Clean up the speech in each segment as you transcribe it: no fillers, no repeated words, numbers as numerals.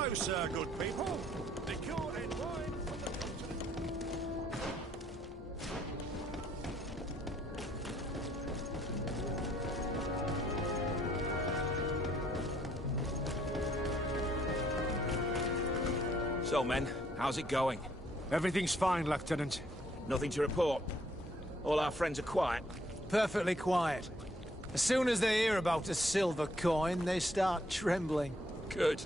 closer, good people. Liqueur and wine from the... So, men, how's it going? Everything's fine, Lieutenant. Nothing to report? All our friends are quiet? Perfectly quiet. As soon as they hear about a silver coin, they start trembling. Good.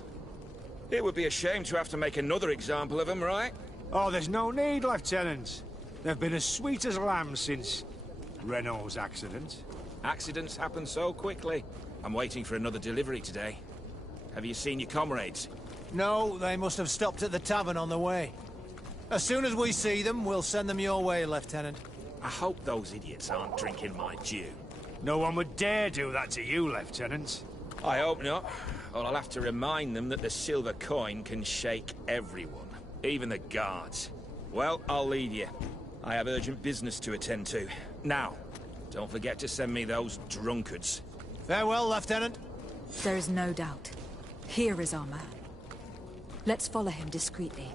It would be a shame to have to make another example of them, right? Oh, there's no need, Lieutenant. They've been as sweet as lambs since... Renault's accident. Accidents happen so quickly. I'm waiting for another delivery today. Have you seen your comrades? No, they must have stopped at the tavern on the way. As soon as we see them, we'll send them your way, Lieutenant. I hope those idiots aren't drinking my dew. No one would dare do that to you, Lieutenant. I hope not. Or I'll have to remind them that the silver coin can shake everyone, even the guards. Well, I'll leave you. I have urgent business to attend to. Now, don't forget to send me those drunkards. Farewell, Lieutenant. There is no doubt. Here is our man. Let's follow him discreetly.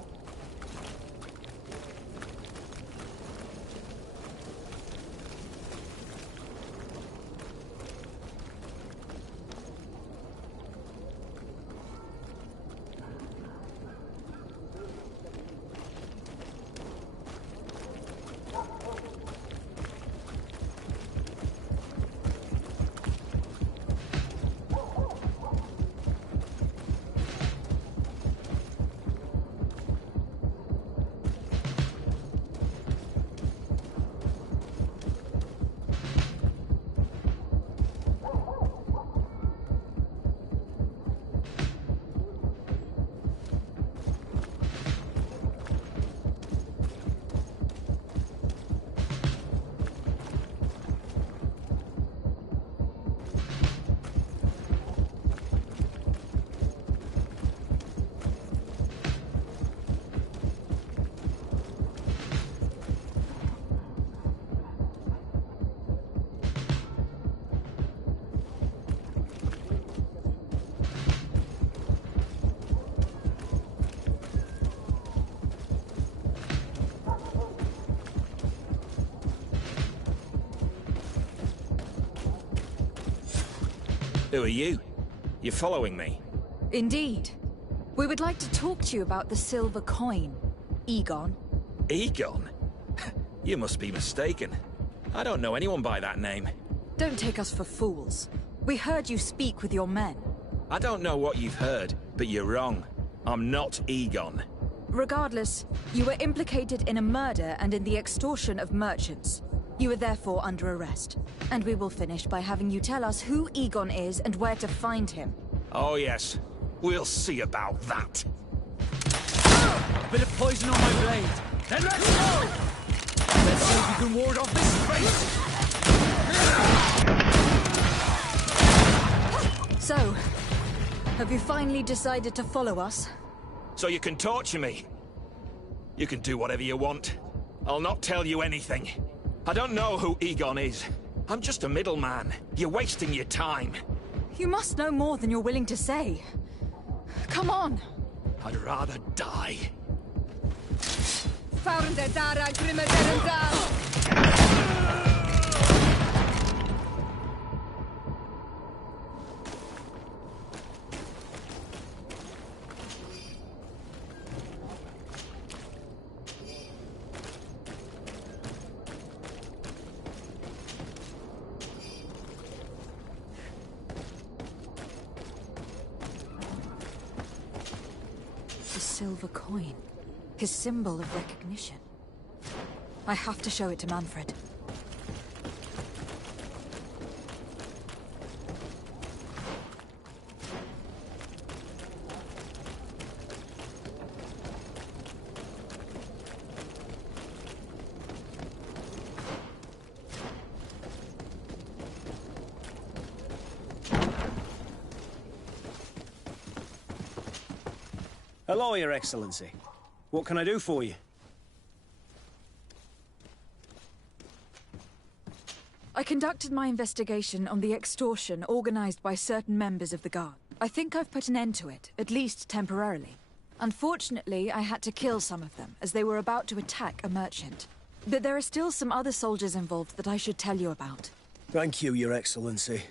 Who are you? You're following me? Indeed. We would like to talk to you about the silver coin, Egon. Egon? You must be mistaken. I don't know anyone by that name. Don't take us for fools. We heard you speak with your men. I don't know what you've heard, but you're wrong. I'm not Egon. Regardless, you were implicated in a murder and in the extortion of merchants. You are therefore under arrest. And we will finish by having you tell us who Egon is and where to find him. Oh yes, we'll see about that. A bit of poison on my blade. Then let's go! Let's see if you can ward off this fate! So, have you finally decided to follow us? So you can torture me. You can do whatever you want. I'll not tell you anything. I don't know who Egon is. I'm just a middleman. You're wasting your time. You must know more than you're willing to say. Come on! I'd rather die. The silver coin. His symbol of recognition. I have to show it to Manfred. Hello, Your Excellency. What can I do for you? I conducted my investigation on the extortion organized by certain members of the Guard. I think I've put an end to it, at least temporarily. Unfortunately, I had to kill some of them, as they were about to attack a merchant. But there are still some other soldiers involved that I should tell you about. Thank you, Your Excellency.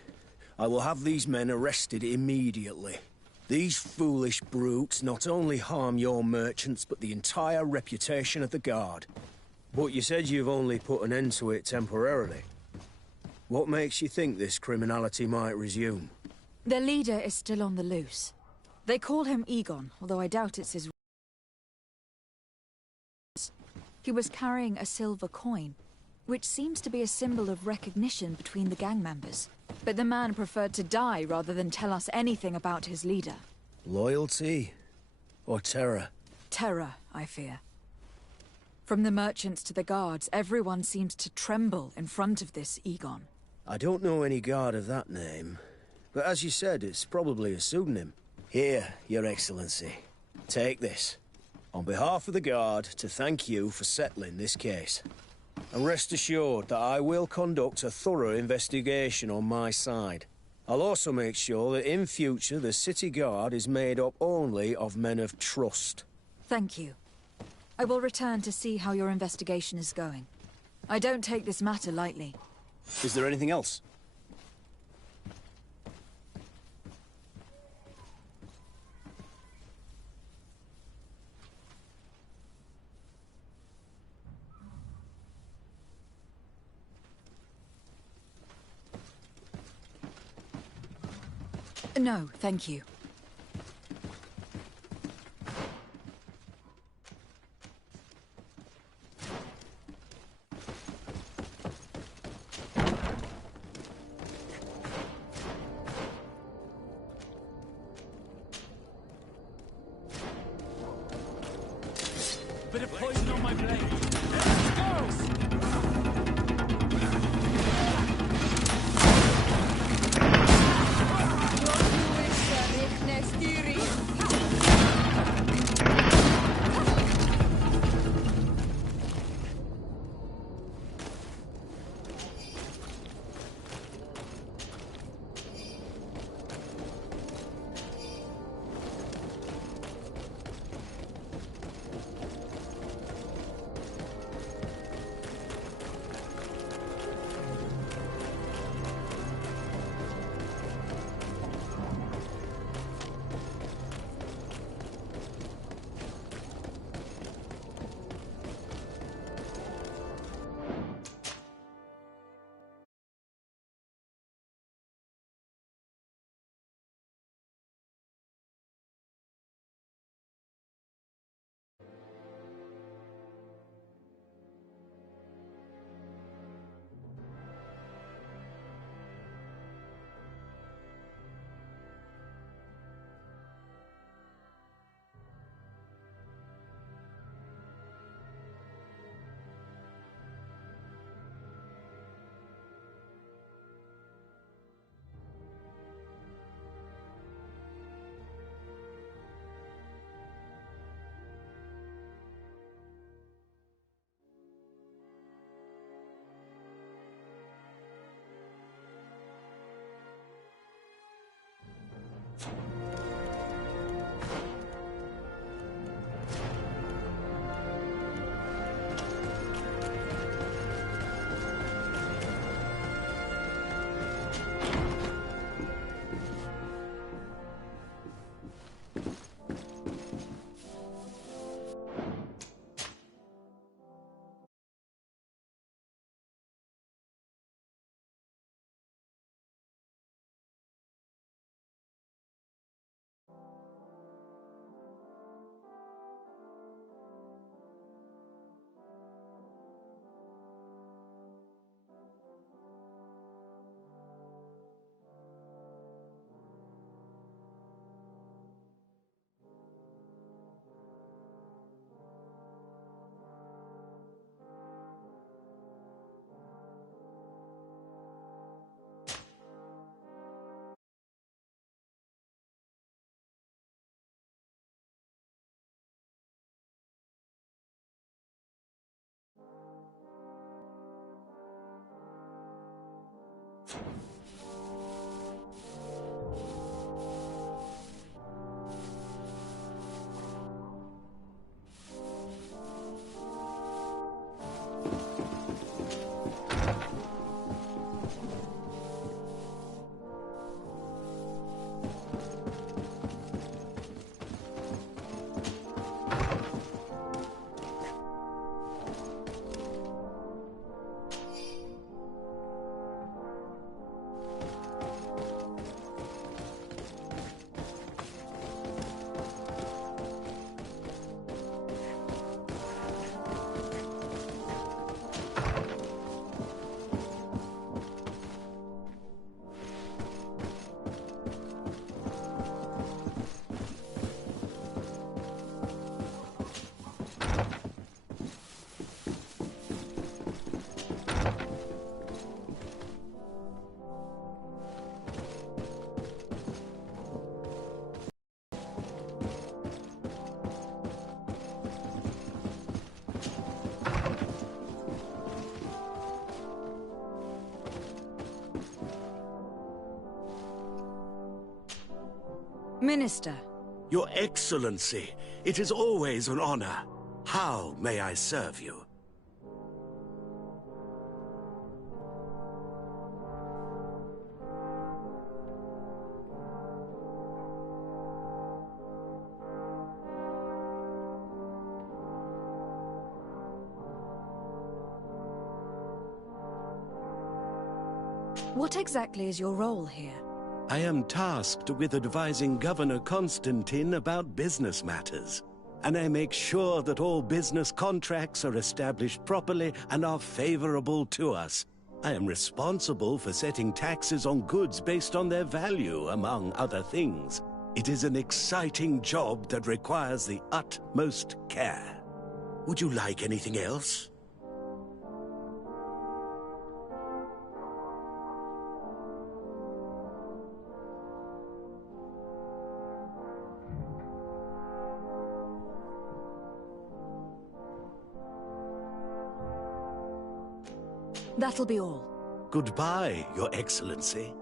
I will have these men arrested immediately. These foolish brutes not only harm your merchants, but the entire reputation of the Guard. But you said you've only put an end to it temporarily. What makes you think this criminality might resume? Their leader is still on the loose. They call him Egon, although I doubt it's his... He was carrying a silver coin, which seems to be a symbol of recognition between the gang members. But the man preferred to die rather than tell us anything about his leader. Loyalty? Or terror? Terror, I fear. From the merchants to the guards, everyone seems to tremble in front of this Egon. I don't know any guard of that name. But as you said, it's probably a pseudonym. Here, Your Excellency. Take this. On behalf of the Guard, to thank you for settling this case. And rest assured that I will conduct a thorough investigation on my side. I'll also make sure that in future the City Guard is made up only of men of trust. Thank you. I will return to see how your investigation is going. I don't take this matter lightly. Is there anything else? No, thank you. Bit of poison on my blade. Let's go! Minister. Your Excellency, it is always an honor. How may I serve you? What exactly is your role here? I am tasked with advising Governor Constantine about business matters, and I make sure that all business contracts are established properly and are favorable to us. I am responsible for setting taxes on goods based on their value, among other things. It is an exciting job that requires the utmost care. Would you like anything else? That'll be all. Goodbye, Your Excellency.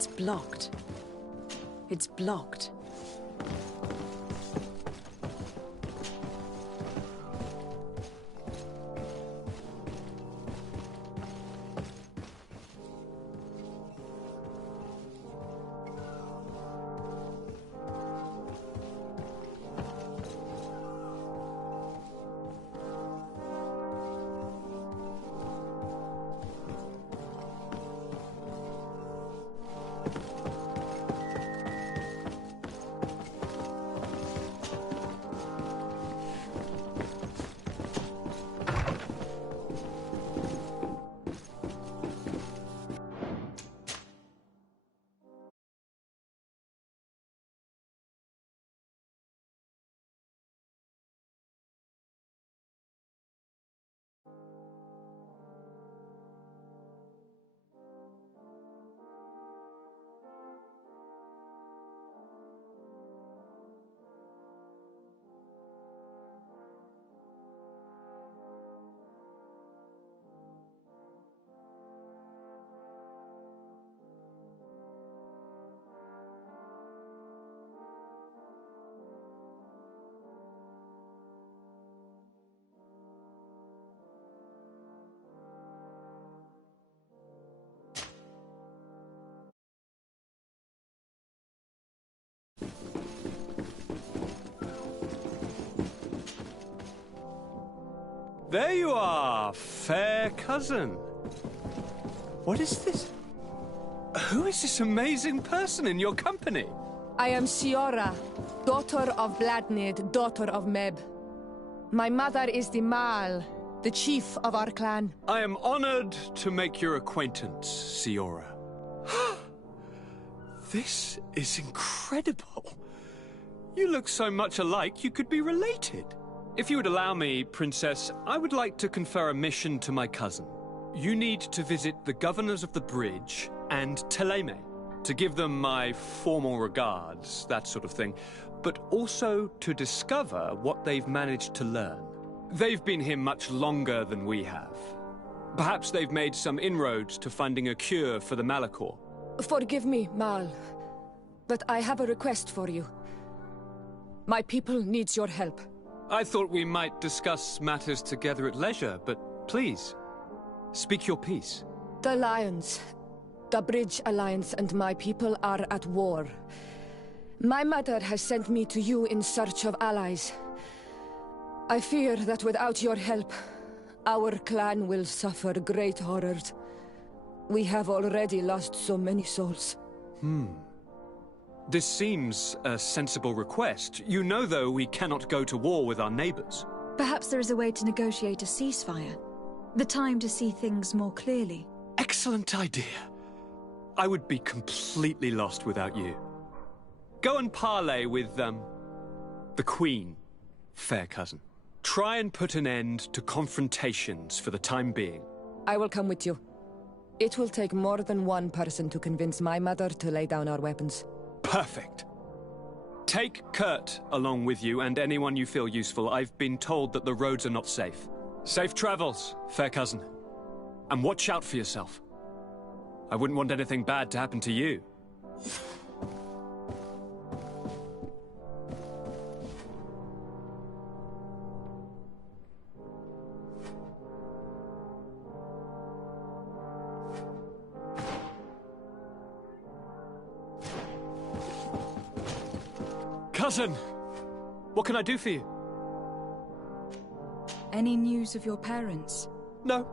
It's blocked. It's blocked. There you are, fair cousin. What is this? Who is this amazing person in your company? I am Siora, daughter of Vladnid, daughter of Meb. My mother is the Mal, the chief of our clan. I am honored to make your acquaintance, Siora. This is incredible. You look so much alike you could be related. If you would allow me, Princess, I would like to confer a mission to my cousin. You need to visit the governors of the bridge and Teleme to give them my formal regards, that sort of thing, but also to discover what they've managed to learn. They've been here much longer than we have. Perhaps they've made some inroads to finding a cure for the Malachor. Forgive me, Mal, but I have a request for you. My people needs your help. I thought we might discuss matters together at leisure, but please, speak your piece. The Lions, the Bridge Alliance and my people are at war. My mother has sent me to you in search of allies. I fear that without your help, our clan will suffer great horrors. We have already lost so many souls. This seems a sensible request. You know, though, we cannot go to war with our neighbors. Perhaps there is a way to negotiate a ceasefire. The time to see things more clearly. Excellent idea. I would be completely lost without you. Go and parley with, the Queen, fair cousin. Try and put an end to confrontations for the time being. I will come with you. It will take more than one person to convince my mother to lay down our weapons. Perfect. Take Kurt along with you and anyone you feel useful. I've been told that the roads are not safe. Safe travels, fair cousin. And watch out for yourself. I wouldn't want anything bad to happen to you. Cousin! What can I do for you? Any news of your parents? No.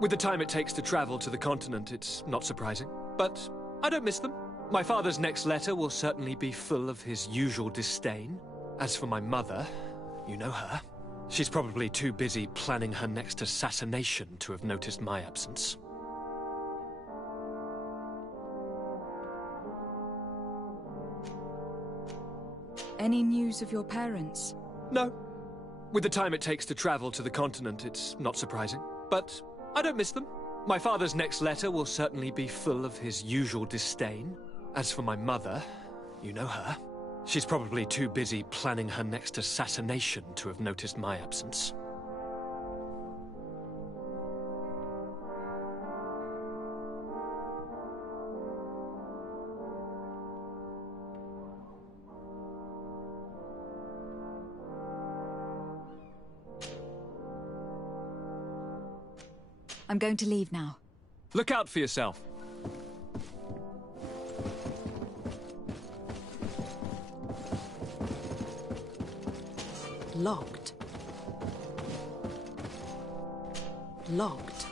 With the time it takes to travel to the continent, it's not surprising. But I don't miss them. My father's next letter will certainly be full of his usual disdain. As for my mother, you know her. She's probably too busy planning her next assassination to have noticed my absence. Any news of your parents? No. With the time it takes to travel to the continent, it's not surprising. But I don't miss them. My father's next letter will certainly be full of his usual disdain. As for my mother, you know her. She's probably too busy planning her next assassination to have noticed my absence. I'm going to leave now. Look out for yourself. Locked. Locked.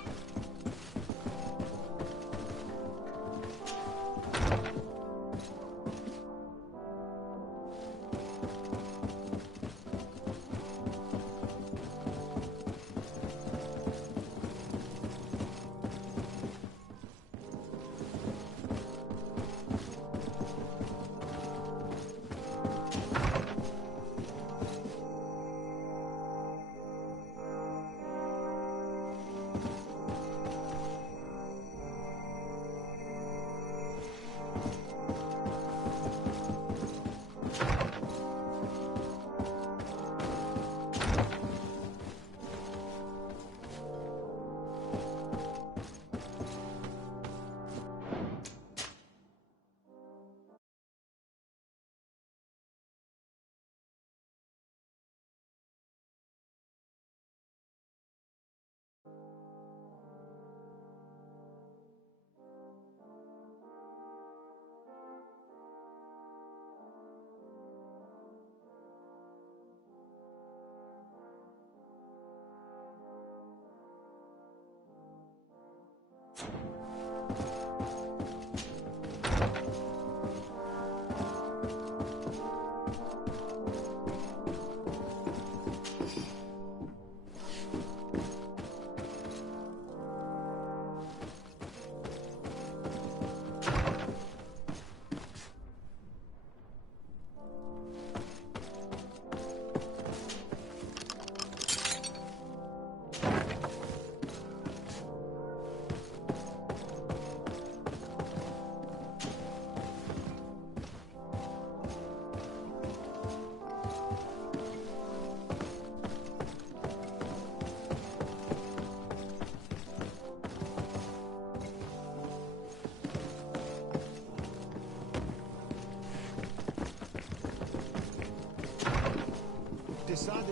Desade,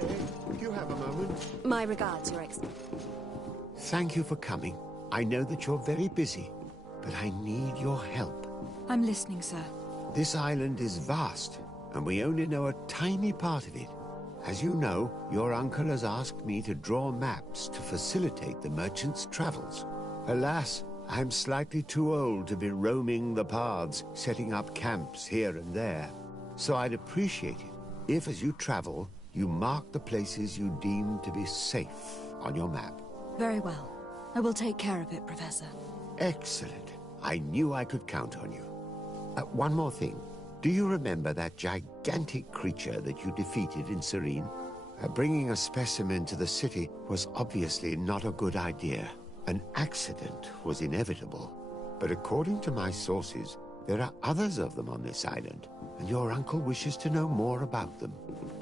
you have a moment? My regards, Your Excellency. Thank you for coming. I know that you're very busy, but I need your help. I'm listening, sir. This island is vast, and we only know a tiny part of it. As you know, your uncle has asked me to draw maps to facilitate the merchants' travels. Alas, I'm slightly too old to be roaming the paths, setting up camps here and there. So I'd appreciate it if, as you travel, you mark the places you deem to be safe on your map. Very well. I will take care of it, Professor. Excellent. I knew I could count on you. One more thing. Do you remember that gigantic creature that you defeated in Serene? Bringing a specimen to the city was obviously not a good idea. An accident was inevitable. But according to my sources, there are others of them on this island, and your uncle wishes to know more about them.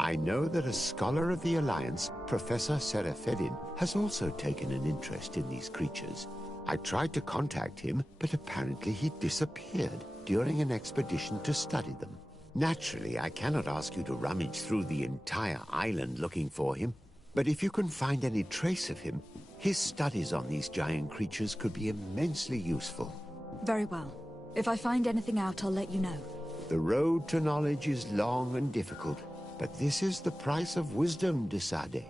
I know that a scholar of the Alliance, Professor Serafedin, has also taken an interest in these creatures. I tried to contact him, but apparently he disappeared during an expedition to study them. Naturally, I cannot ask you to rummage through the entire island looking for him, but if you can find any trace of him, his studies on these giant creatures could be immensely useful. Very well. If I find anything out, I'll let you know. The road to knowledge is long and difficult, but this is the price of wisdom, Desade.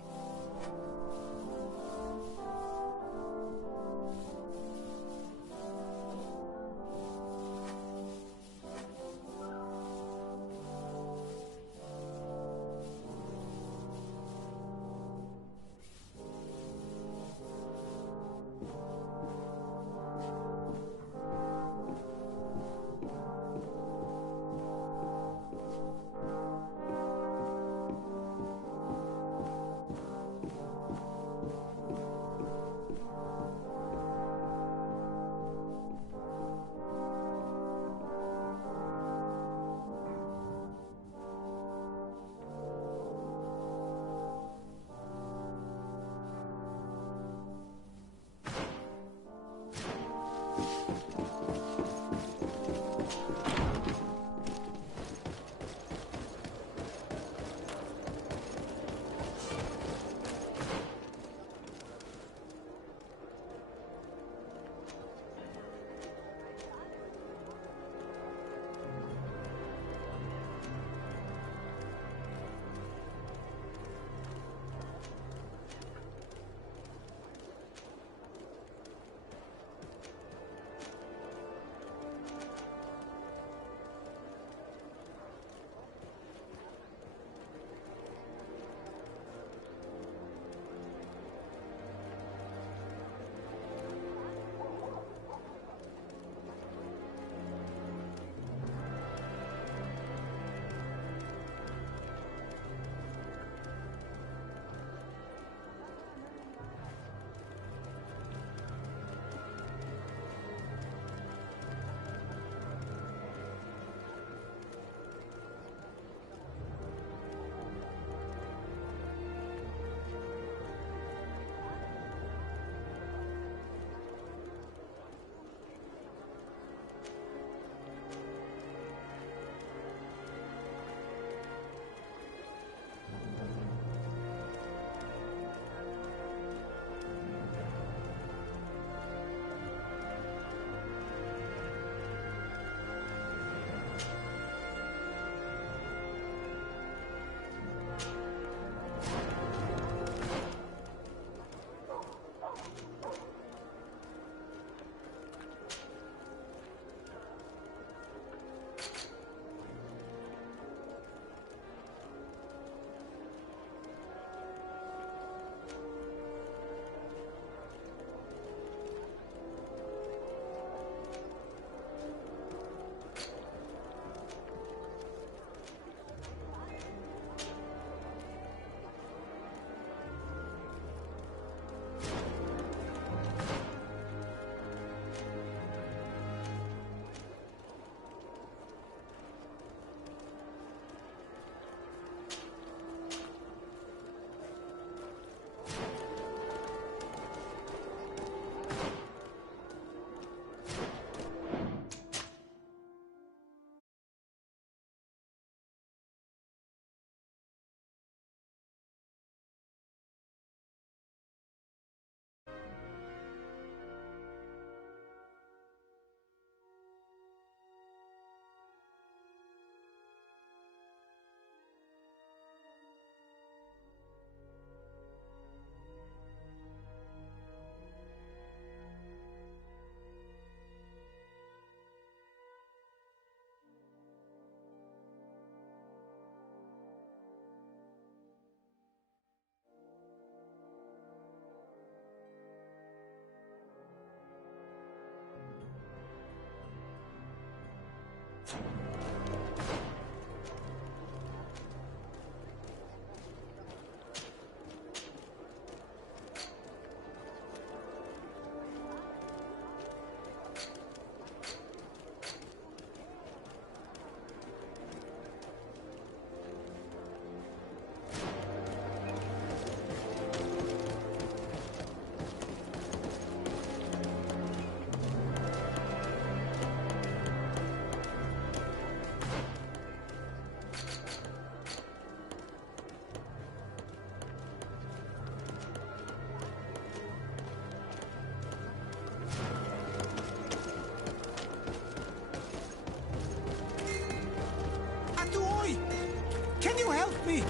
me?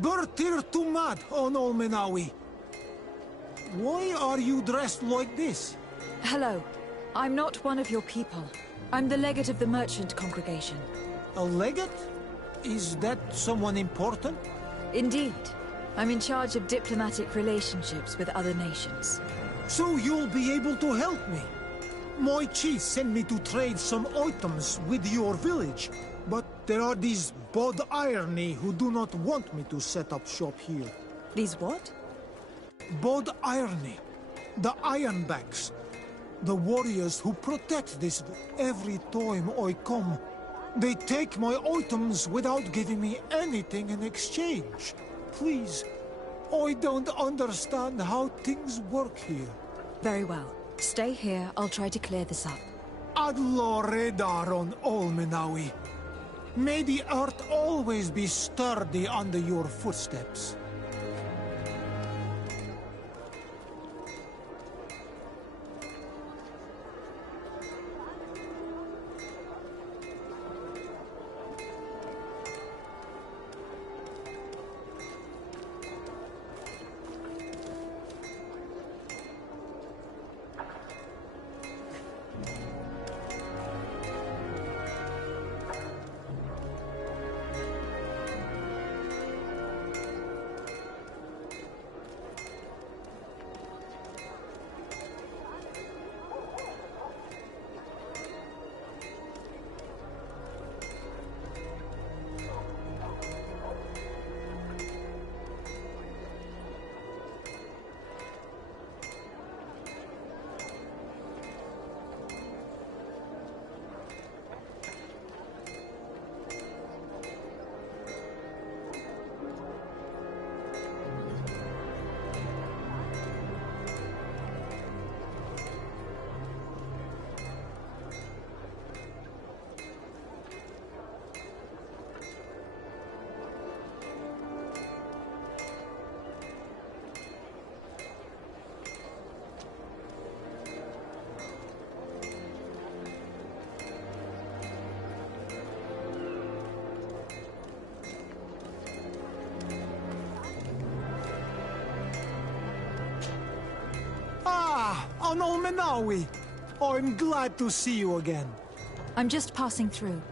Bertir Tumad on Olmenawi. Why are you dressed like this? Hello. I'm not one of your people. I'm the legate of the merchant congregation. A legate? Is that someone important? Indeed. I'm in charge of diplomatic relationships with other nations. So you'll be able to help me. My chief sent me to trade some items with your village, but there are these Bod Irony who do not want me to set up shop here. These what? Bod Irony. The Ironbacks. The warriors who protect this every time I come. They take my items without giving me anything in exchange. Please, I don't understand how things work here. Very well. Stay here, I'll try to clear this up. Adlo Redar on Olmenawi. May the earth always be sturdy under your footsteps. On Olmenawi. I'm glad to see you again. I'm just passing through.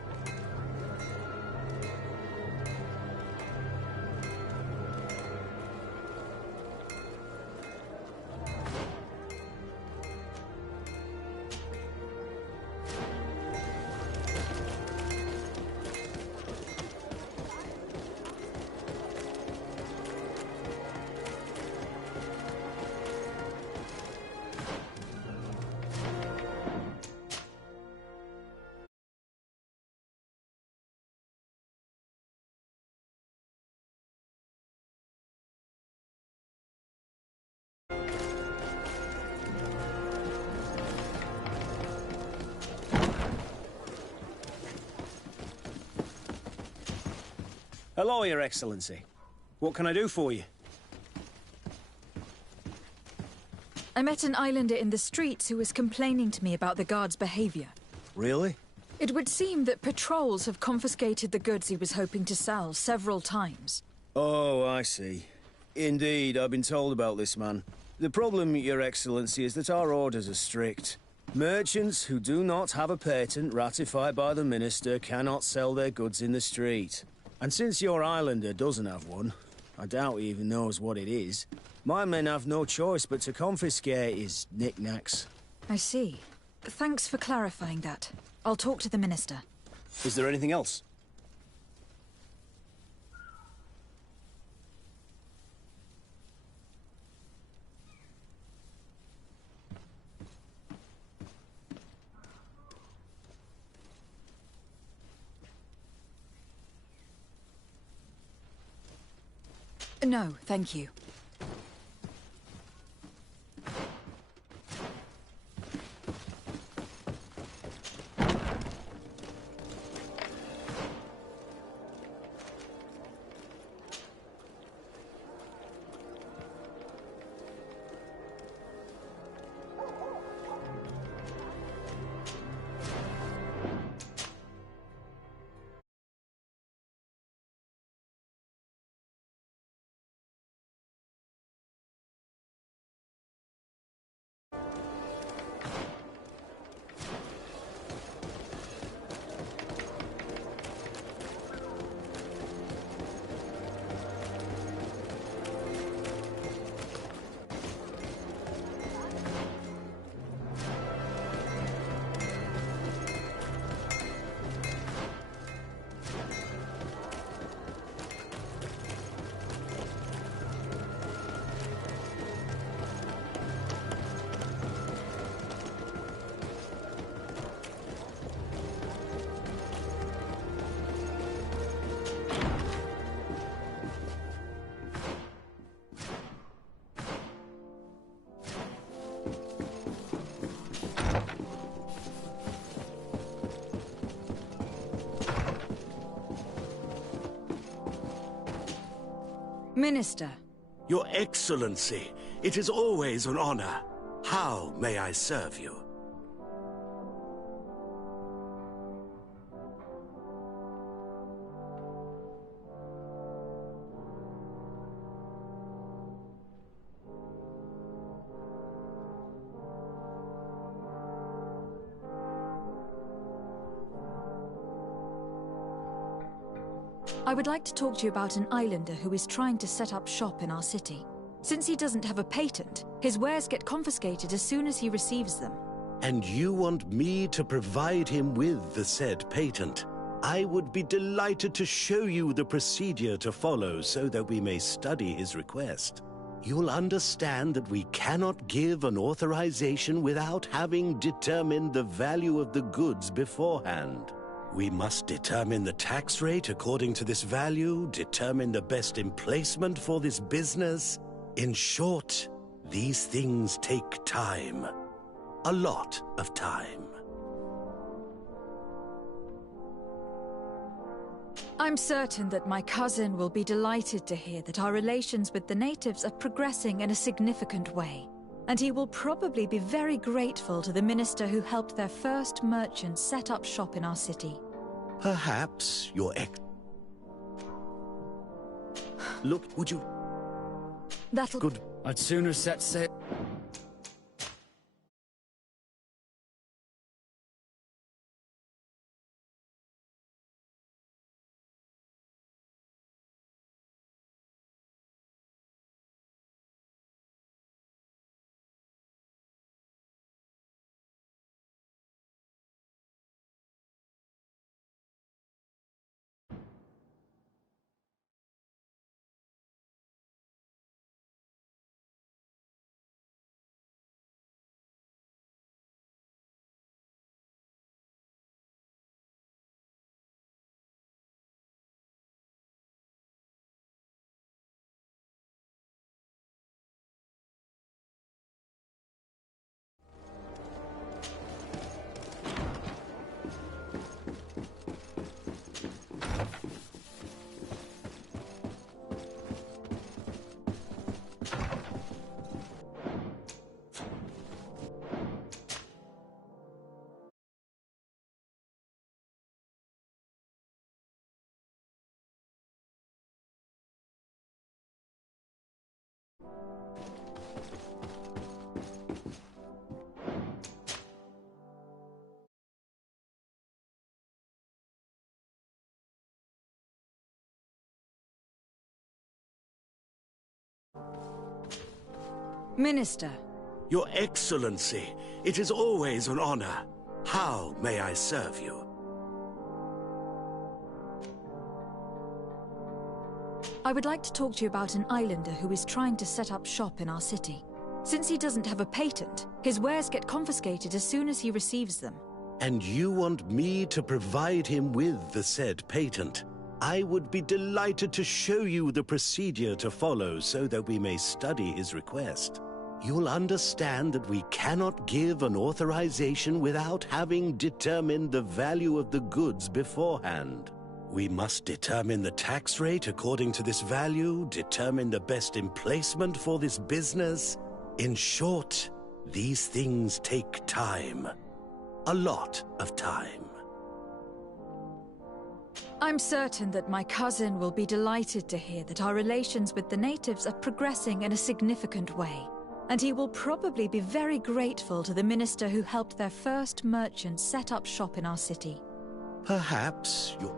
Hello, Your Excellency. What can I do for you? I met an islander in the streets who was complaining to me about the guard's behavior. Really? It would seem that patrols have confiscated the goods he was hoping to sell several times. Oh, I see. Indeed, I've been told about this man. The problem, Your Excellency, is that our orders are strict. Merchants who do not have a patent ratified by the Minister cannot sell their goods in the street. And since your islander doesn't have one, I doubt he even knows what it is, my men have no choice but to confiscate his knickknacks. I see. Thanks for clarifying that. I'll talk to the Minister. Is there anything else? No, thank you. Minister. Your Excellency, it is always an honor. How may I serve you? I would like to talk to you about an islander who is trying to set up shop in our city. Since he doesn't have a patent, his wares get confiscated as soon as he receives them. And you want me to provide him with the said patent? I would be delighted to show you the procedure to follow so that we may study his request. You'll understand that we cannot give an authorization without having determined the value of the goods beforehand. We must determine the tax rate according to this value, determine the best emplacement for this business. In short, these things take time. A lot of time. I'm certain that my cousin will be delighted to hear that our relations with the natives are progressing in a significant way. And he will probably be very grateful to the minister who helped their first merchant set up shop in our city. Perhaps your Look, would you... That'll... Good. I'd sooner set sail. Minister. Your Excellency, it is always an honor. How may I serve you? I would like to talk to you about an islander who is trying to set up shop in our city. Since he doesn't have a patent, his wares get confiscated as soon as he receives them. And you want me to provide him with the said patent? I would be delighted to show you the procedure to follow so that we may study his request. You'll understand that we cannot give an authorization without having determined the value of the goods beforehand. We must determine the tax rate according to this value, determine the best emplacement for this business. In short, these things take time. A lot of time. I'm certain that my cousin will be delighted to hear that our relations with the natives are progressing in a significant way. And he will probably be very grateful to the minister who helped their first merchant set up shop in our city. Perhaps your...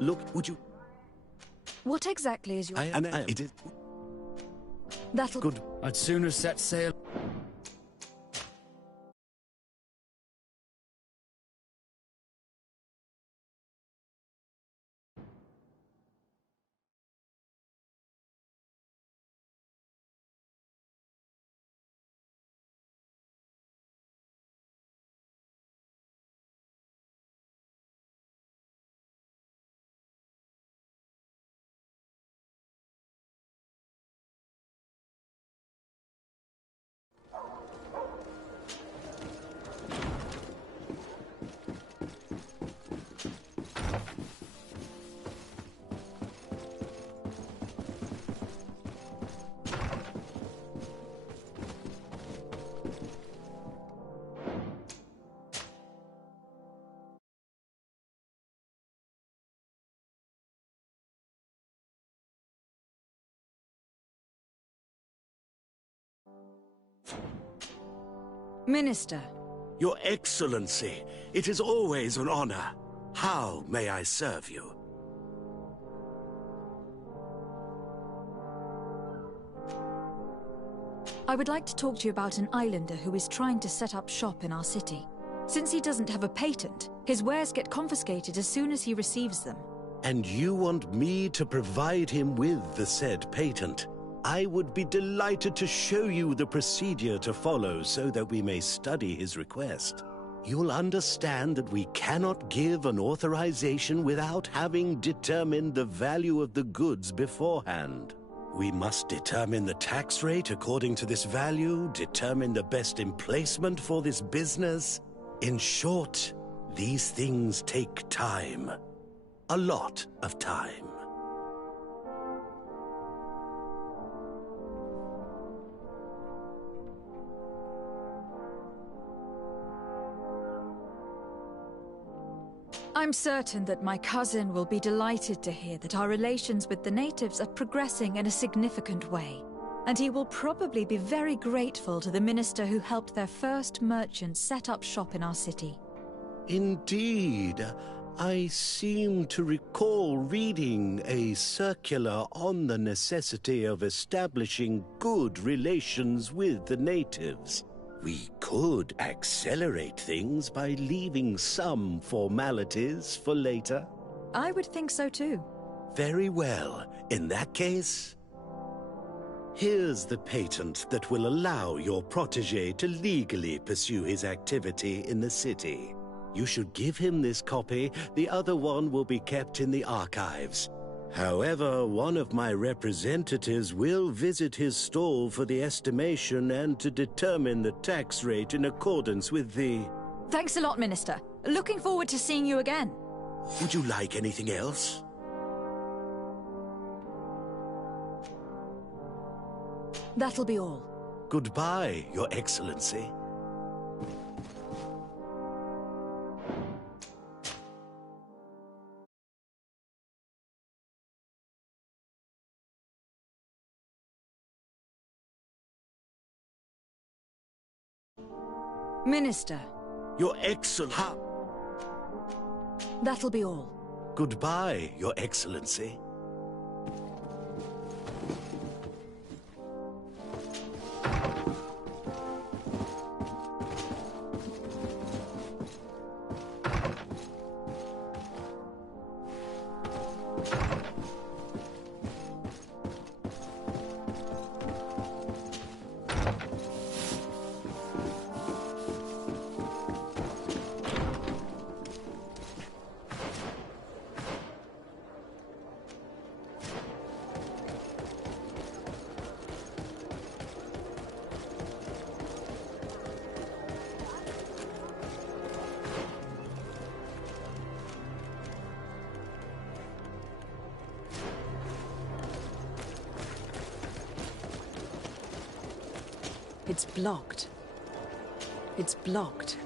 Look, would you... What exactly is your... It is... That'll... Good. I'd sooner set sail. Minister. Your Excellency, it is always an honor. How may I serve you? I would like to talk to you about an islander who is trying to set up shop in our city. Since he doesn't have a patent, his wares get confiscated as soon as he receives them. And you want me to provide him with the said patent? I would be delighted to show you the procedure to follow so that we may study his request. You'll understand that we cannot give an authorization without having determined the value of the goods beforehand. We must determine the tax rate according to this value, determine the best emplacement for this business. In short, these things take time. A lot of time. I'm certain that my cousin will be delighted to hear that our relations with the natives are progressing in a significant way. And he will probably be very grateful to the minister who helped their first merchant set up shop in our city. Indeed. I seem to recall reading a circular on the necessity of establishing good relations with the natives. We could accelerate things by leaving some formalities for later. I would think so too. Very well. In that case, here's the patent that will allow your protégé to legally pursue his activity in the city. You should give him this copy. The other one will be kept in the archives. However, one of my representatives will visit his stall for the estimation and to determine the tax rate in accordance with the... Thanks a lot, Minister. Looking forward to seeing you again. Would you like anything else? That'll be all. Goodbye, Your Excellency. Minister. Your Excellency. That'll be all. Goodbye, Your Excellency. It's blocked. It's blocked.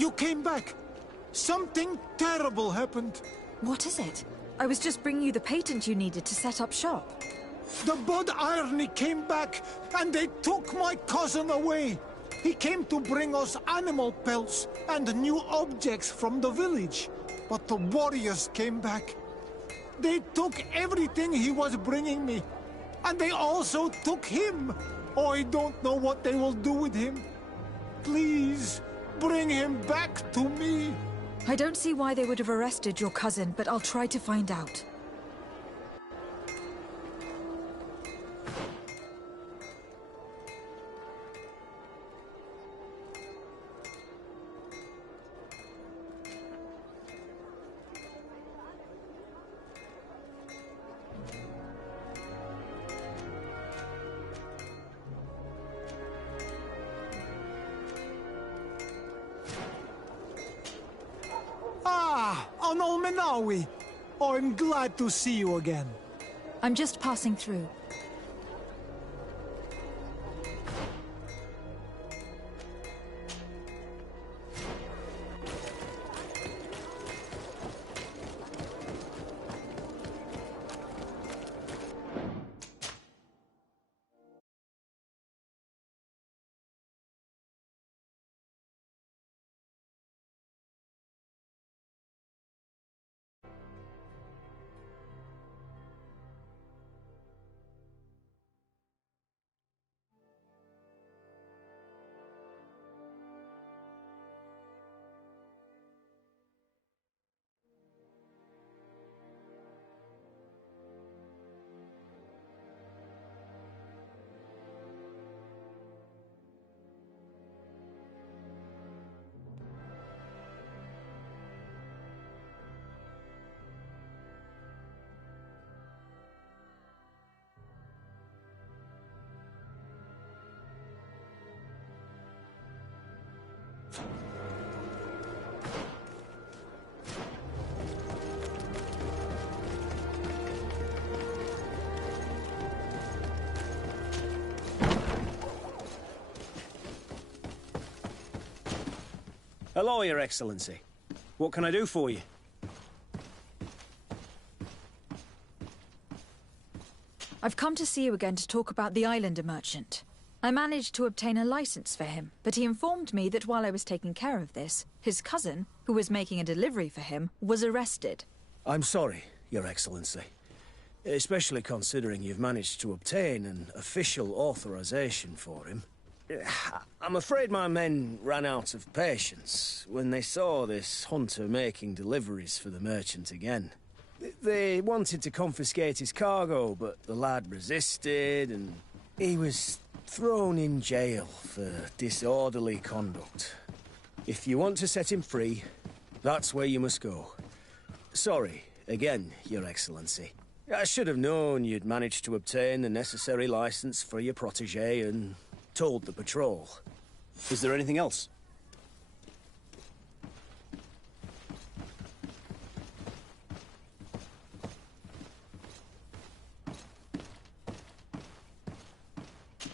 You came back! Something terrible happened. What is it? I was just bringing you the patent you needed to set up shop. The Bod Irony came back, and they took my cousin away. He came to bring us animal pelts and new objects from the village. But the warriors came back. They took everything he was bringing me. And they also took him. I don't know what they will do with him. Please, bring him back to me. I don't see why they would have arrested your cousin, but I'll try to find out. Anolmenawi, I'm glad to see you again. I'm just passing through. Hello, Your Excellency. What can I do for you? I've come to see you again to talk about the Islander merchant. I managed to obtain a license for him, but he informed me that while I was taking care of this, his cousin, who was making a delivery for him, was arrested. I'm sorry, Your Excellency. Especially considering you've managed to obtain an official authorization for him. I'm afraid my men ran out of patience when they saw this hunter making deliveries for the merchant again. They wanted to confiscate his cargo, but the lad resisted, and he was thrown in jail for disorderly conduct. If you want to set him free, that's where you must go. Sorry, again, Your Excellency. I should have known you'd managed to obtain the necessary license for your protégé and told the patrol. Is there anything else?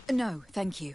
No, thank you.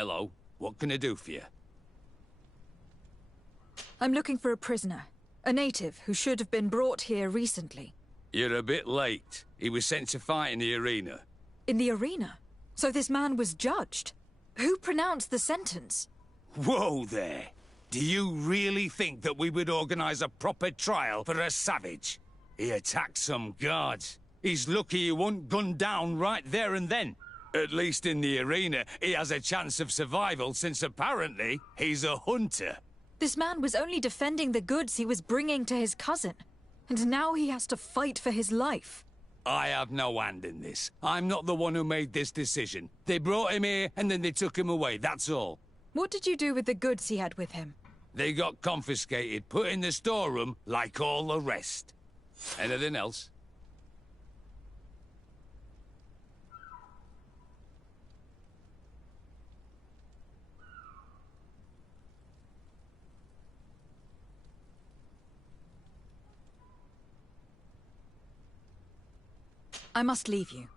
Hello. What can I do for you? I'm looking for a prisoner. A native who should have been brought here recently. You're a bit late. He was sent to fight in the arena. In the arena? So this man was judged? Who pronounced the sentence? Whoa there! Do you really think that we would organize a proper trial for a savage? He attacked some guards. He's lucky he wasn't gunned down right there and then. At least in the arena, he has a chance of survival since apparently he's a hunter. This man was only defending the goods he was bringing to his cousin. And now he has to fight for his life. I have no hand in this. I'm not the one who made this decision. They brought him here and then they took him away, that's all. What did you do with the goods he had with him? They got confiscated, put in the storeroom like all the rest. Anything else? I must leave you.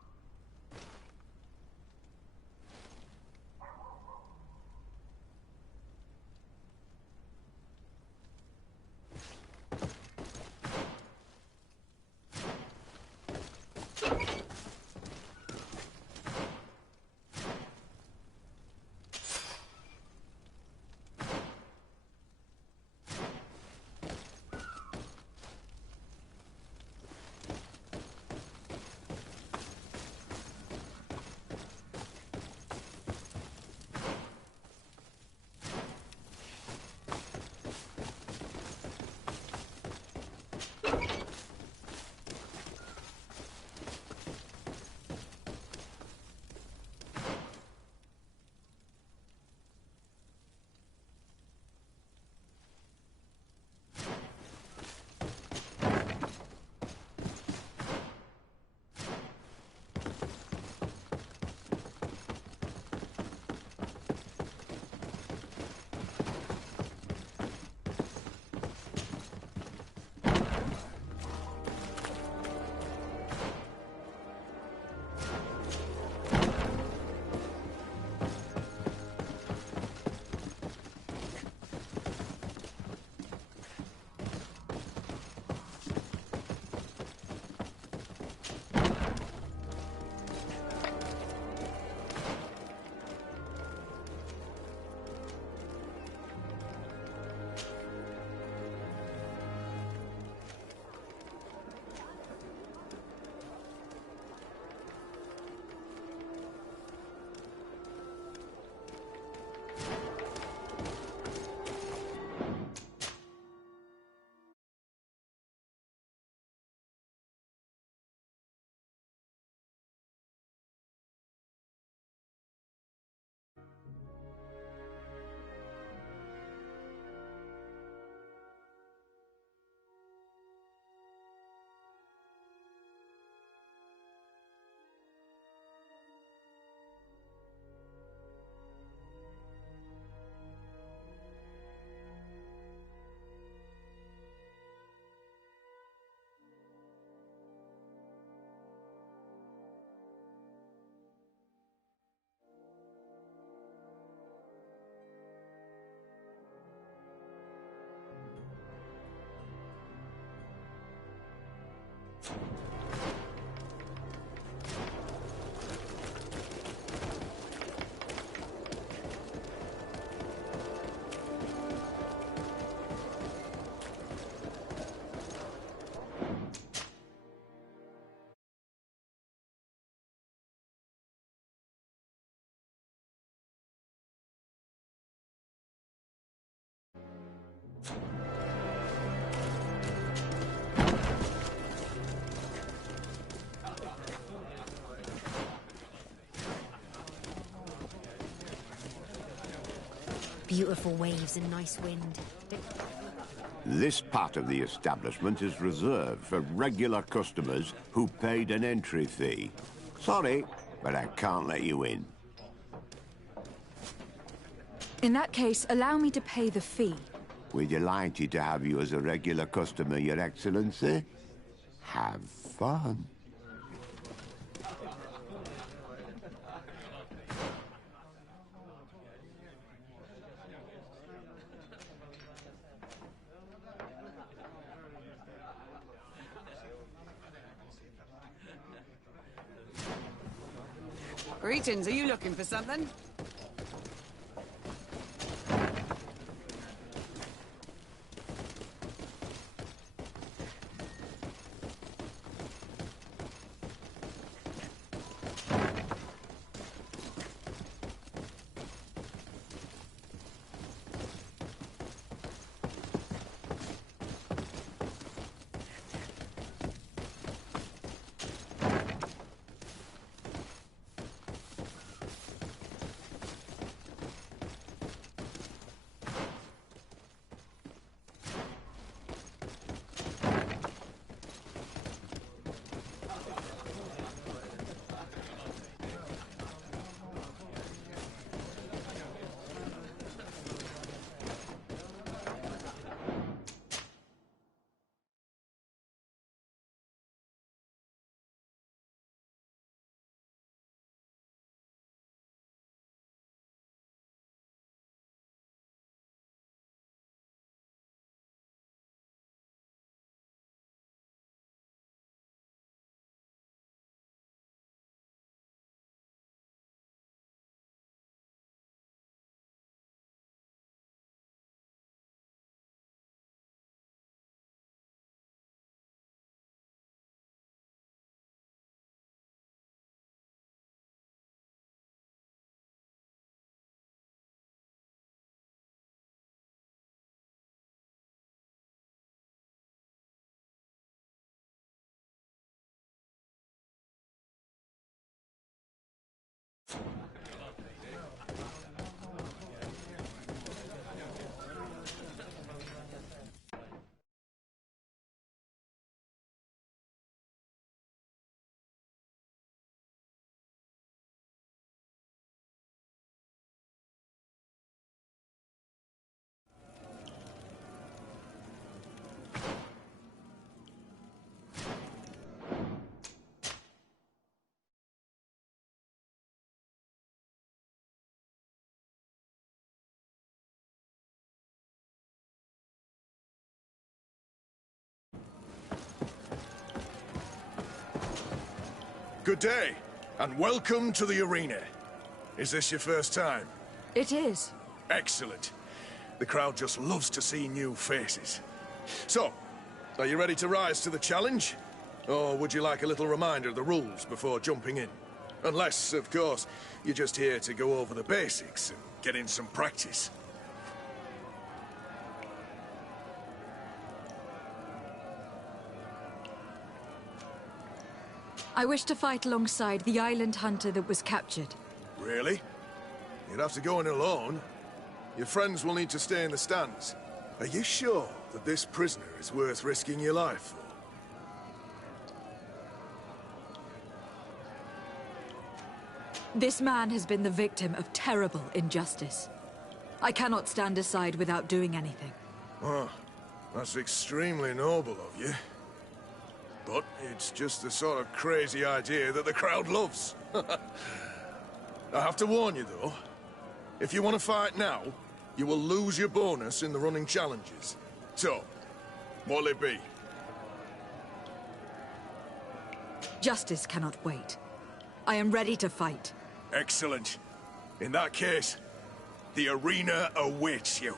Beautiful waves and nice wind. This part of the establishment is reserved for regular customers who paid an entry fee. Sorry, but I can't let you in. In that case, allow me to pay the fee. We're delighted to have you as a regular customer, Your Excellency. Have fun. Greetings, are you looking for something? Good day, and welcome to the arena. Is this your first time? It is. Excellent. The crowd just loves to see new faces. So, are you ready to rise to the challenge? Or would you like a little reminder of the rules before jumping in? Unless, of course, you're just here to go over the basics and get in some practice. I wish to fight alongside the island hunter that was captured. Really? You'd have to go in alone. Your friends will need to stay in the stands. Are you sure that this prisoner is worth risking your life for? This man has been the victim of terrible injustice. I cannot stand aside without doing anything. Oh, that's extremely noble of you. But it's just the sort of crazy idea that the crowd loves. I have to warn you, though. If you want to fight now, you will lose your bonus in the running challenges. So, what'll it be? Justice cannot wait. I am ready to fight. Excellent. In that case, the arena awaits you.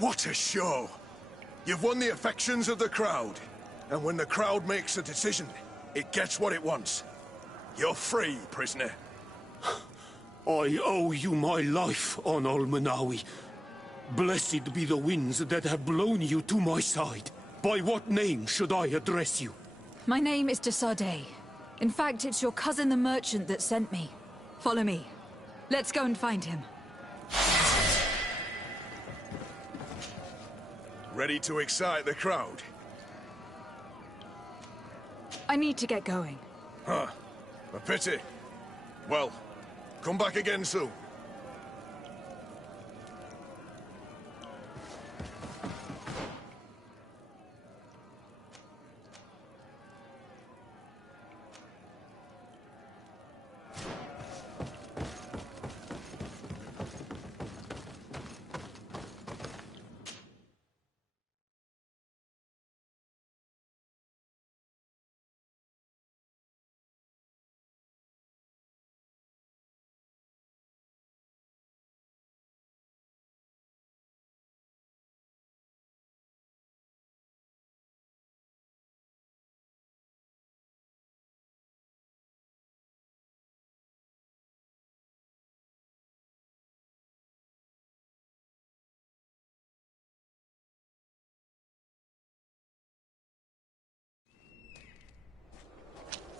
What a show! You've won the affections of the crowd. And when the crowd makes a decision, it gets what it wants. You're free, prisoner. I owe you my life, on Almanawi. Blessed be the winds that have blown you to my side. By what name should I address you? My name is Desade. In fact, it's your cousin the merchant that sent me. Follow me. Let's go and find him. Ready to excite the crowd? I need to get going. Huh. A pity. Well, come back again soon.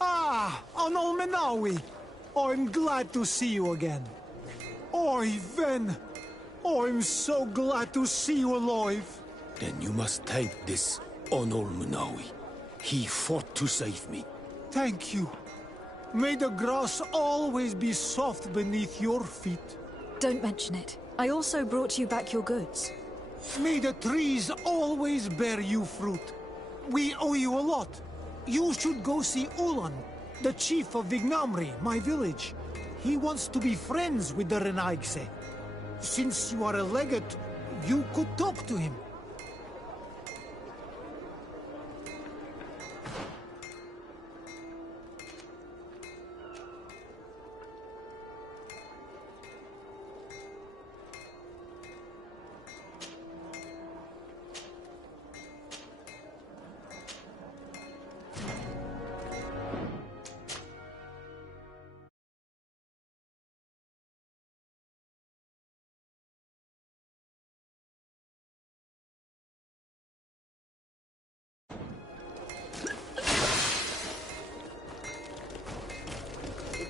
Ah, Anolmenawi! I'm glad to see you again. Oi, Ven! I'm so glad to see you alive. Then you must thank this Onolmunawi. He fought to save me. Thank you. May the grass always be soft beneath your feet. Don't mention it. I also brought you back your goods. May the trees always bear you fruit. We owe you a lot. You should go see Ulan, the chief of Vignamri, my village. He wants to be friends with the Renaigse. Since you are a legate, you could talk to him.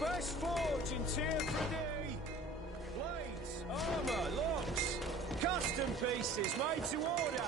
Best forge in Tier 3D! Blades, armor, locks, custom pieces made to order!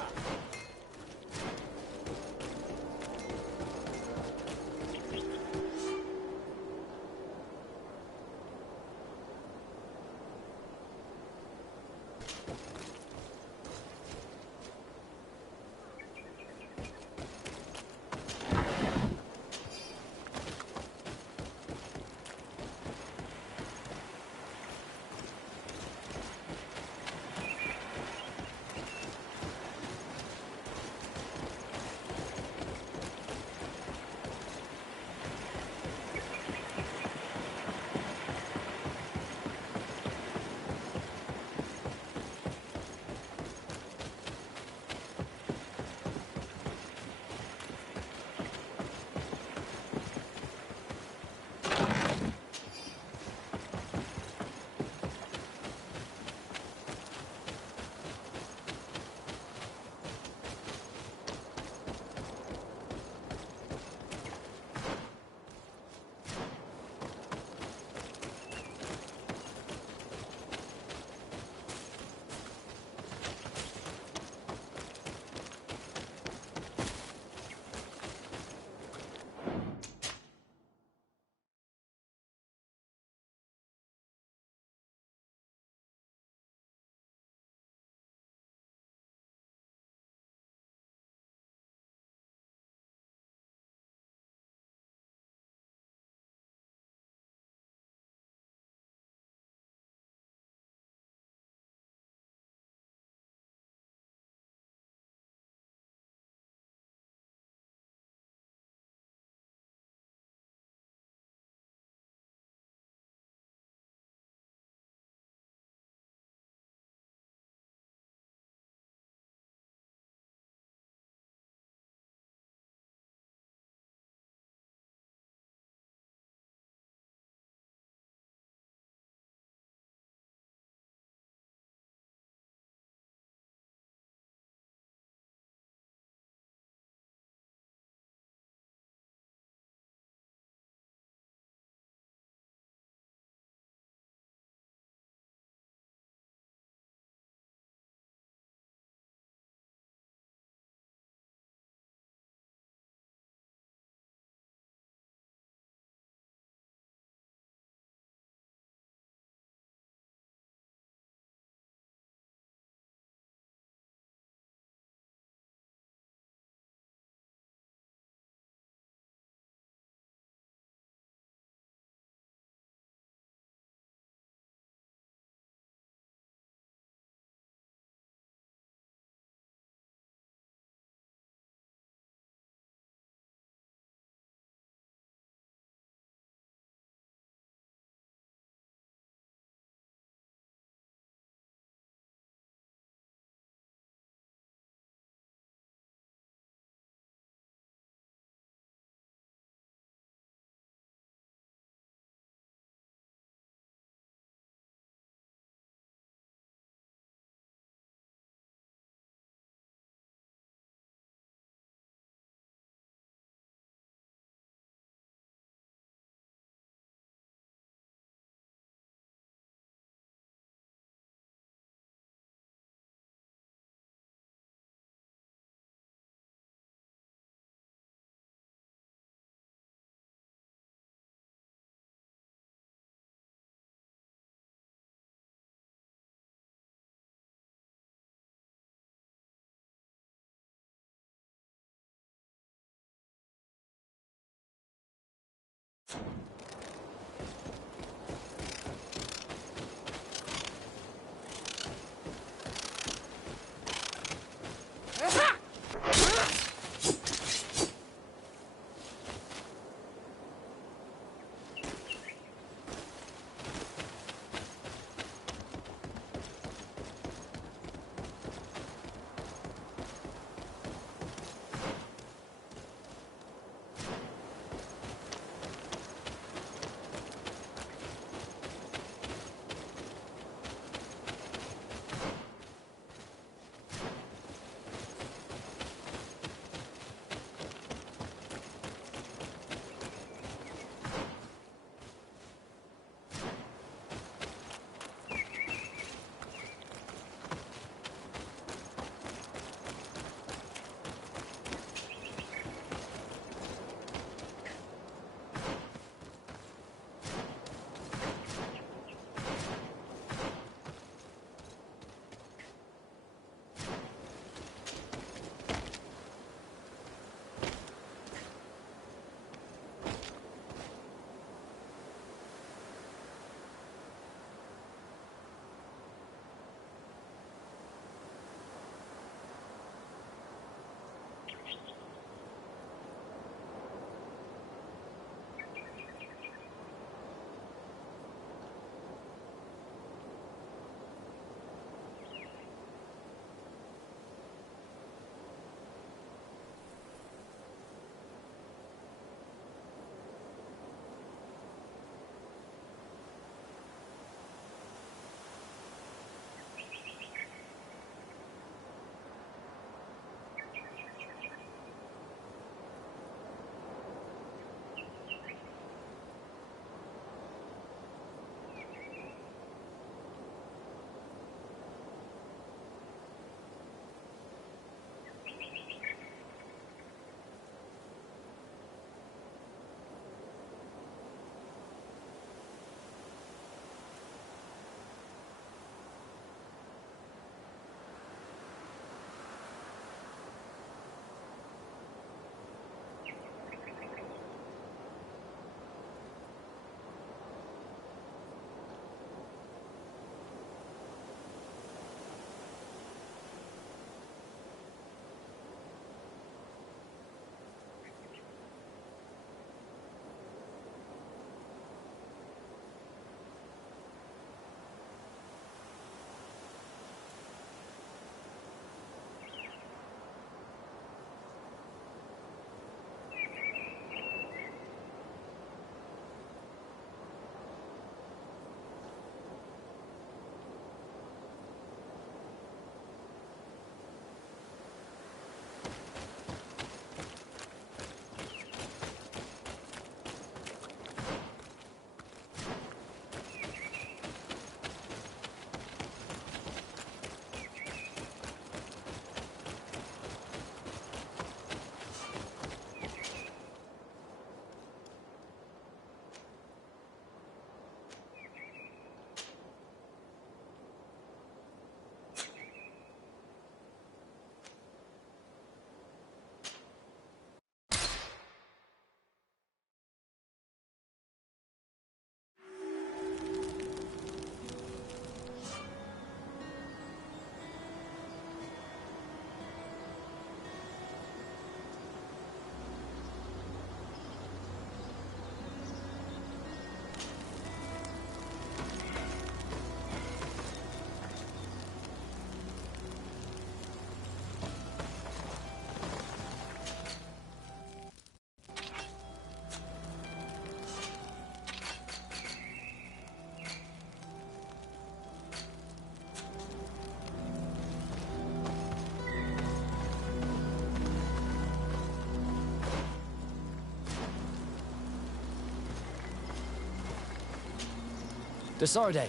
Desarde,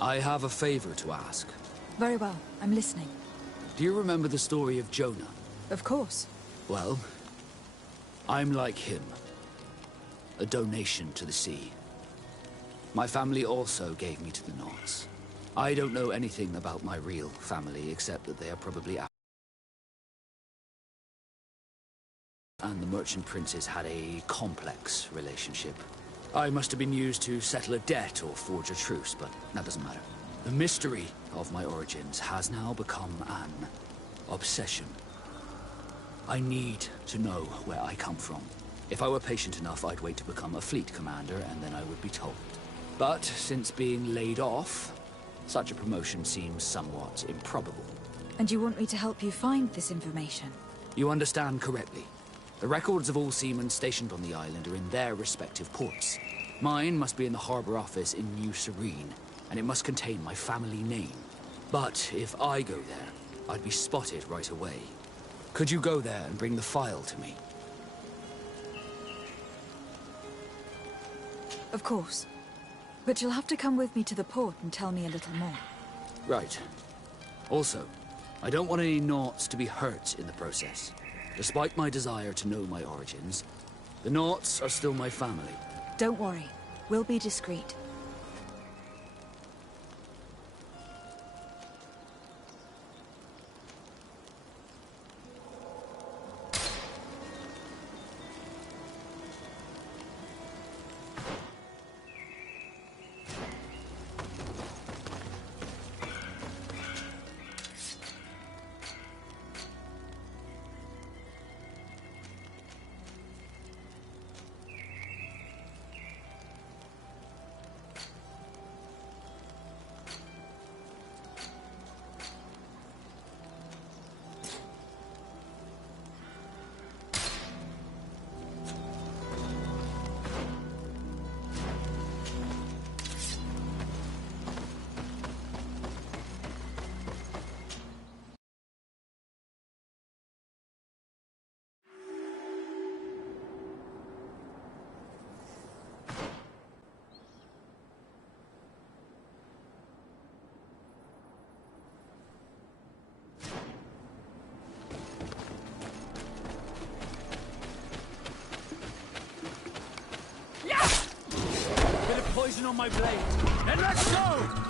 I have a favor to ask. Very well, I'm listening. Do you remember the story of Jonah? Of course. Well, I'm like him. A donation to the sea. My family also gave me to the Knots. I don't know anything about my real family, except that they are probably and the merchant princes had a complex relationship. I must have been used to settle a debt or forge a truce, but that doesn't matter. The mystery of my origins has now become an obsession. I need to know where I come from. If I were patient enough, I'd wait to become a fleet commander, and then I would be told. But since being laid off, such a promotion seems somewhat improbable. And you want me to help you find this information? You understand correctly. The records of all seamen stationed on the island are in their respective ports. Mine must be in the harbor office in New Serene, and it must contain my family name. But if I go there, I'd be spotted right away. Could you go there and bring the file to me? Of course. But you'll have to come with me to the port and tell me a little more. Right. Also, I don't want any Naughts to be hurt in the process. Despite my desire to know my origins, the Naughts are still my family. Don't worry. We'll be discreet. Poison on my blade. Then let's go!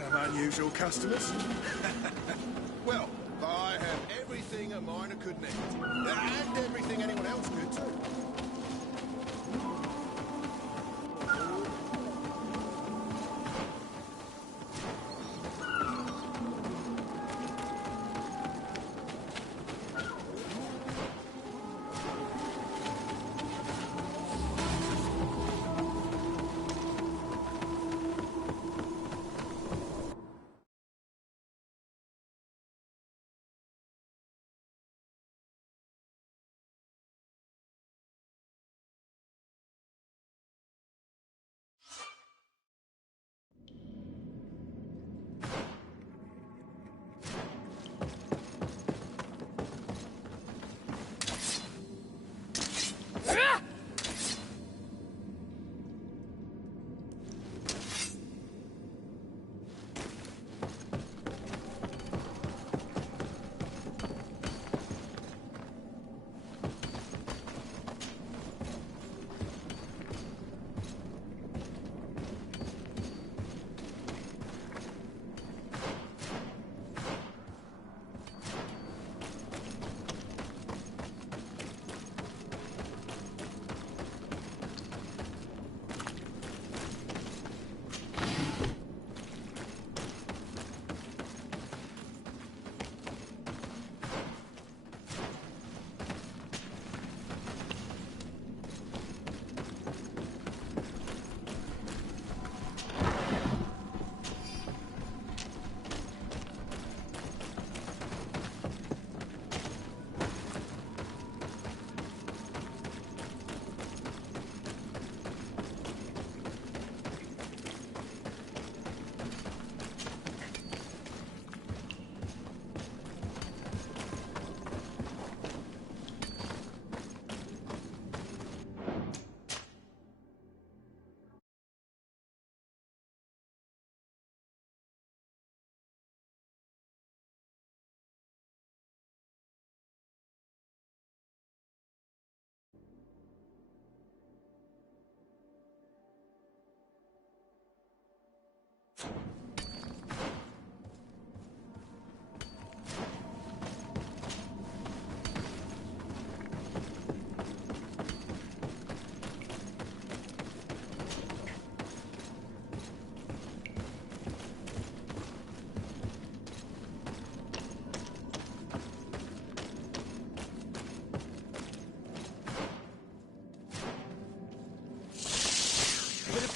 Some unusual customers. Well, I have everything a miner could need. And everything anyone else could, too.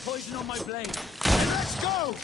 Poison on my blade. Let's go!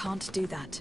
can't do that.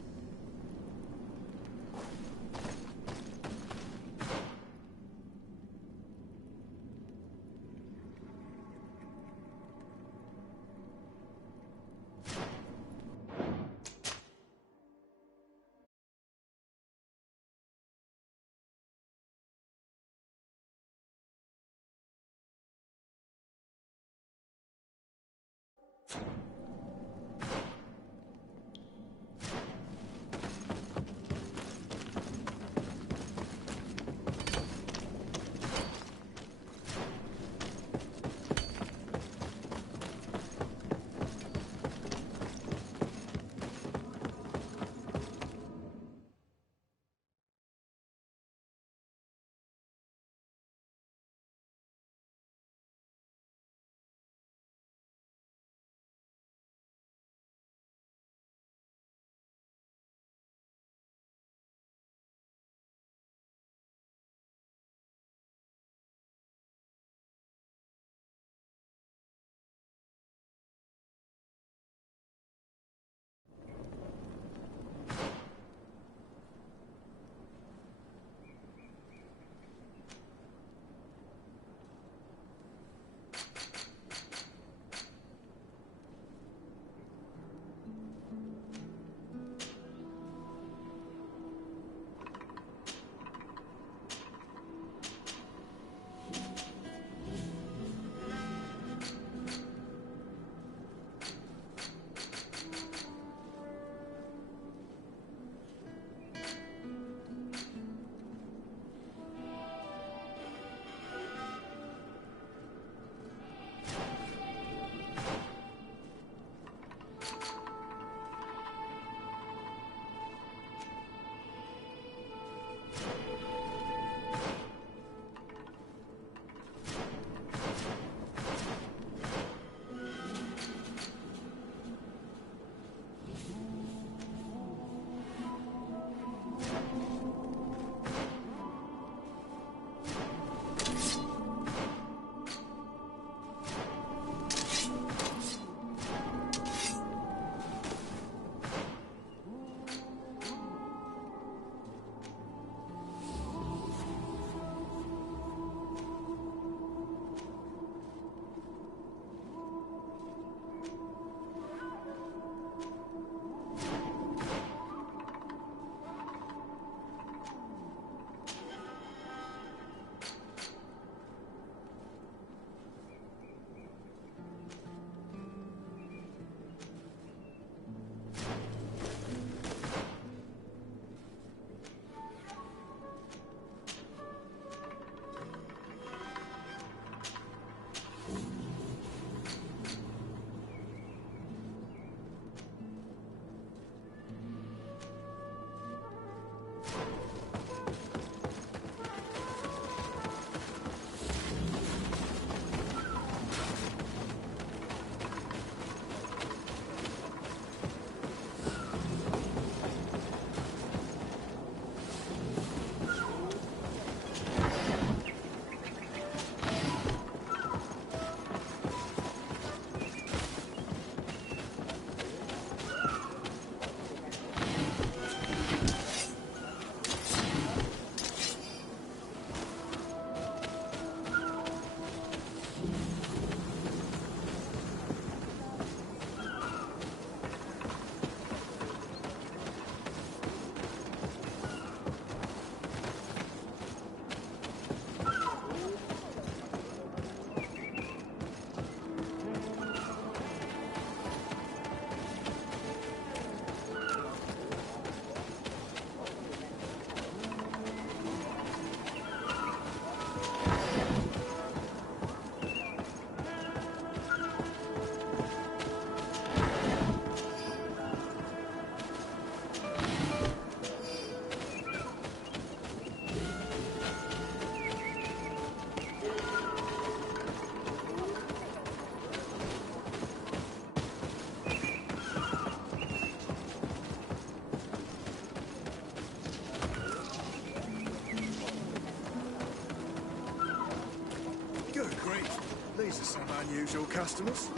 These are some unusual customers.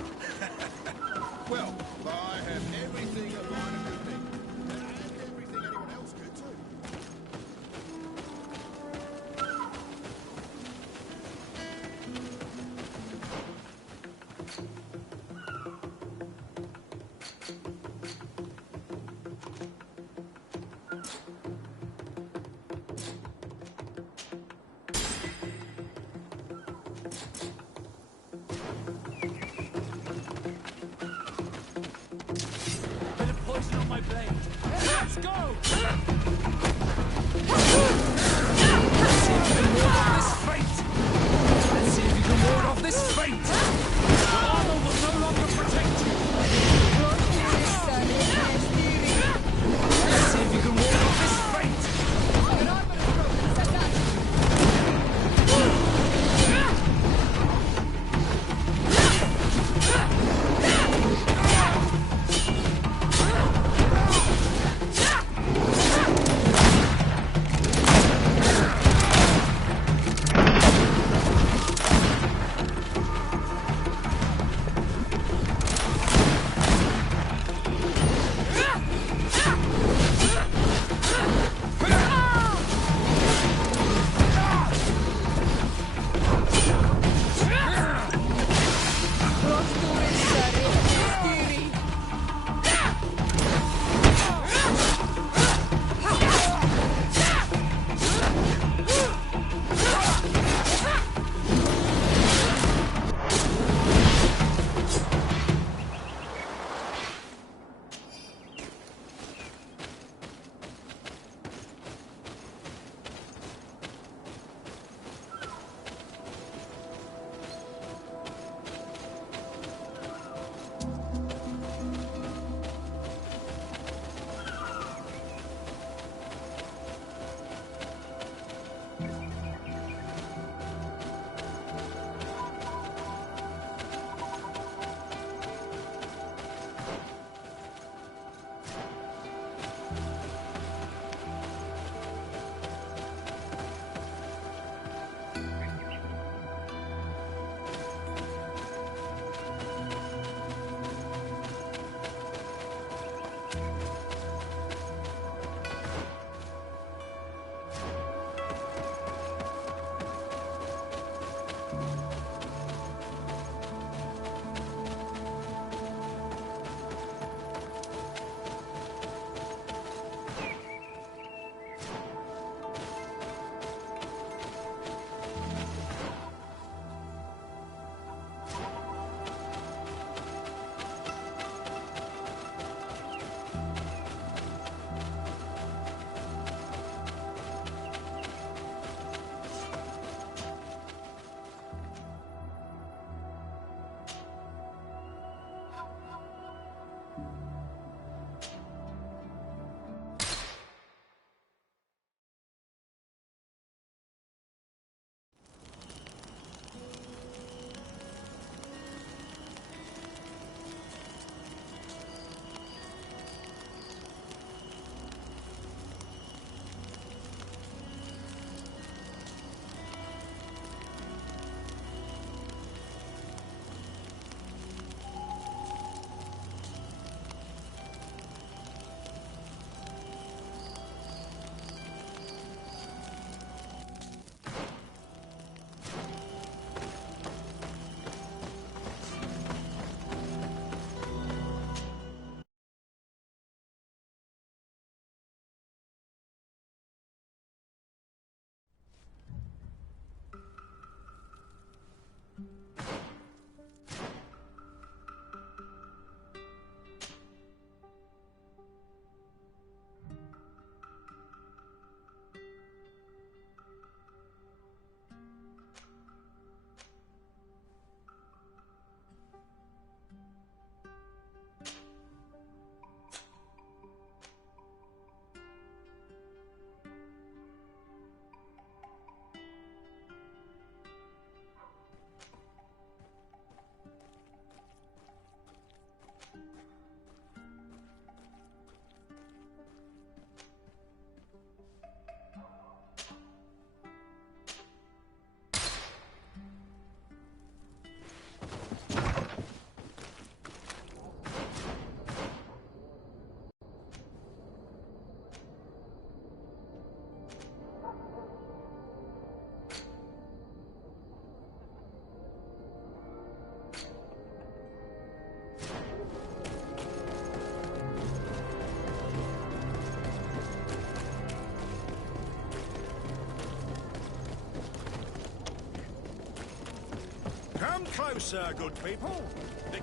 Well, I have everything a line of good things. blade. Let's go! Let's see if you can ward off this fate! Let's see if you can ward off this fate! Your armor will no longer protect you! Let's see if you can ward off this fate! Come closer, good people. The